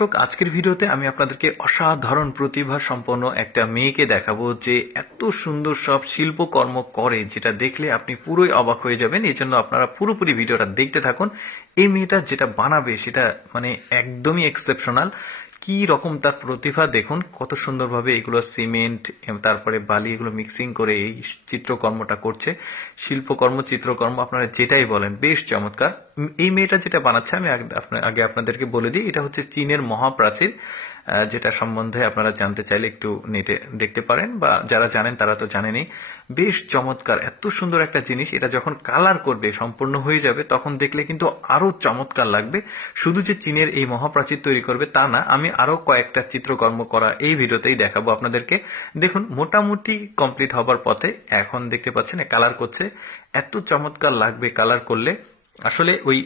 দর্শক, আজকের ভিডিওতে আমি আপনাদেরকে অসাধারণ প্রতিভা সম্পন্ন একটা মেয়েকে দেখাবো যে এত সুন্দর সব শিল্পকর্ম করে, যেটা দেখলে আপনি পুরোই অবাক হয়ে যাবেন। এই জন্য আপনারা পুরোপুরি ভিডিওটা দেখতে থাকুন। এই মেয়েটা যেটা বানাবে সেটা মানে একদমই এক্সেপশনাল। কি রকম তার প্রতিভা দেখুন, কত সুন্দরভাবে এগুলো সিমেন্ট তারপরে বালি এগুলো মিক্সিং করে এই চিত্রকর্মটা করছে। শিল্পকর্ম, চিত্রকর্ম আপনারা যেটাই বলেন, বেশ চমৎকার। এই মেয়েটা যেটা বানাচ্ছে আমি আগে আপনাদেরকে বলে দিই, এটা হচ্ছে চীনের মহাপ্রাচীর, যেটা সম্বন্ধে আপনারা জানতে চাইলে একটু নেটে দেখতে পারেন, বা যারা জানেন তারা তো জানেনই। বেশ চমৎকার, এত সুন্দর একটা জিনিস। এটা যখন কালার করবে, সম্পূর্ণ হয়ে যাবে, তখন দেখলে কিন্তু আরো চমৎকার লাগবে। শুধু যে চীনের এই মহাপ্রাচীর তৈরি করবে তা না, আমি আরো কয়েকটা চিত্রকর্ম করা এই ভিডিওতেই দেখাবো আপনাদেরকে। দেখুন, মোটামুটি কমপ্লিট হবার পথে। এখন দেখতে পাচ্ছেন কালার করছে, এত চমৎকার লাগবে কালার করলে। আসলে ওই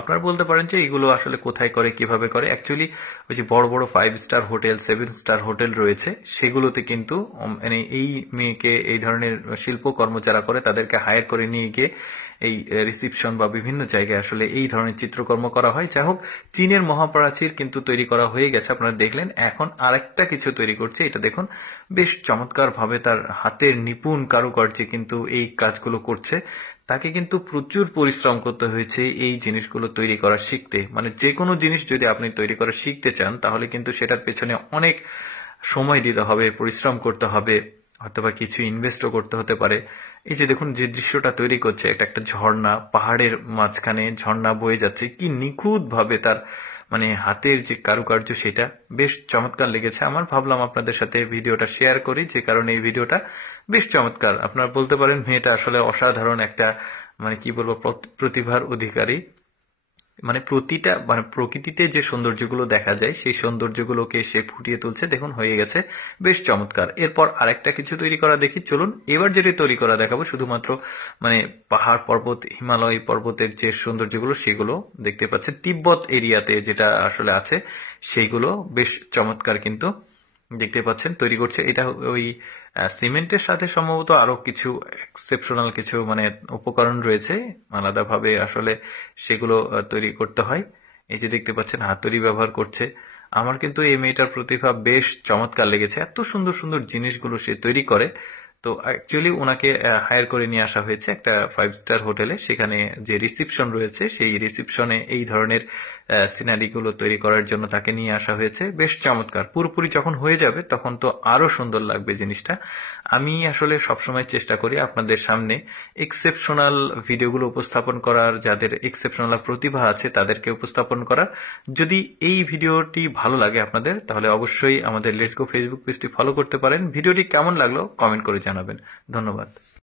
আপনারা বলতে পারেন যে এগুলো আসলে কোথায় করে, কিভাবে করে। অ্যাকচুয়ালি ওই যে বড় বড় 5 স্টার হোটেল, 7 স্টার হোটেল রয়েছে, সেগুলোতে কিন্তু মানে এই মেয়েকে, এই ধরনের শিল্পকর্ম যারা করে তাদেরকে হায়ার করে নিয়ে গিয়ে এই রিসিপশন বা বিভিন্ন জায়গায় আসলে এই ধরনের চিত্রকর্ম করা হয়। যাই হোক, চীনের মহাপ্রাচীর কিন্তু তৈরি করা হয়ে গেছে, আপনারা দেখলেন। এখন আরেকটা কিছু তৈরি করছে, এটা দেখুন, বেশ চমৎকার ভাবে তার হাতের নিপুণ কারুকার্যে কিন্তু এই কাজগুলো করছে। তাকে কিন্তু প্রচুর পরিশ্রম করতে হয়েছে এই জিনিসগুলো তৈরি করা শিখতে। মানে যে কোনো জিনিস যদি আপনি তৈরি করা শিখতে চান, তাহলে কিন্তু সেটার পেছনে অনেক সময় দিতে হবে, পরিশ্রম করতে হবে, অথবা কিছু ইনভেস্টও করতে হতে পারে। এই যে দেখুন, যে দৃশ্যটা তৈরি করছে, এটা একটা ঝর্ণা, পাহাড়ের মাঝখানে ঝর্ণা বয়ে যাচ্ছে, কি নিখুঁত ভাবে তার মানে হাতের যে কারুকার্য, সেটা বেশ চমৎকার লেগেছে আমার। ভাবলাম আপনাদের সাথে ভিডিওটা শেয়ার করি, যে কারণে এই ভিডিওটা বেশ চমৎকার। আপনারা বলতে পারেন মেয়েটা আসলে অসাধারণ একটা, মানে কি বলবো, প্রতিভার অধিকারী। মানে প্রতিটা, মানে প্রকৃতিতে যে সৌন্দর্যগুলো দেখা যায়, সেই সৌন্দর্যগুলোকে সে ফুটিয়ে তুলছে। দেখুন, হয়ে গেছে, বেশ চমৎকার। এরপর আরেকটা কিছু তৈরি করা দেখি, চলুন। এবার যেটা তৈরি করা দেখাবো, শুধুমাত্র মানে পাহাড় পর্বত, হিমালয় পর্বতের যে সৌন্দর্যগুলো, সেগুলো দেখতে পাচ্ছেন তিব্বত এরিয়াতে যেটা আসলে আছে, সেইগুলো বেশ চমৎকার কিন্তু দেখতে পাচ্ছেন তৈরি করছে। এটা ওই সিমেন্টের সাথে সম্ভবত আরো কিছু এক্সেপশনাল কিছু মানে উপকরণ রয়েছে, আলাদাভাবে আসলে সেগুলো তৈরি করতে হয়। এই যে দেখতে পাচ্ছেন হাতুড়ি ব্যবহার করছে। আমার কিন্তু এই মেয়েটার প্রতিভা বেশ চমৎকার লেগেছে, এত সুন্দর সুন্দর জিনিসগুলো সে তৈরি করে। তো অ্যাকচুয়ালি ওনাকে হায়ার করে নিয়ে আসা হয়েছে একটা 5 স্টার হোটেলে। সেখানে যে রিসিপশন রয়েছে, সেই রিসিপশনে এই ধরনের সিনারিগুলো তৈরি করার জন্য তাকে নিয়ে আসা হয়েছে। বেশ চমৎকার। পুরোপুরি যখন হয়ে যাবে তখন তো আরো সুন্দর লাগবে জিনিসটা। আমি আসলে সবসময় চেষ্টা করি আপনাদের সামনে এক্সেপশনাল ভিডিওগুলো উপস্থাপন করার, যাদের এক্সেপশনাল প্রতিভা আছে তাদেরকে উপস্থাপন করার। যদি এই ভিডিওটি ভালো লাগে আপনাদের, তাহলে অবশ্যই আমাদের লেটস গো ফেসবুক পেজটি ফলো করতে পারেন। ভিডিওটি কেমন লাগলো কমেন্ট করে জানাবেন। ধন্যবাদ।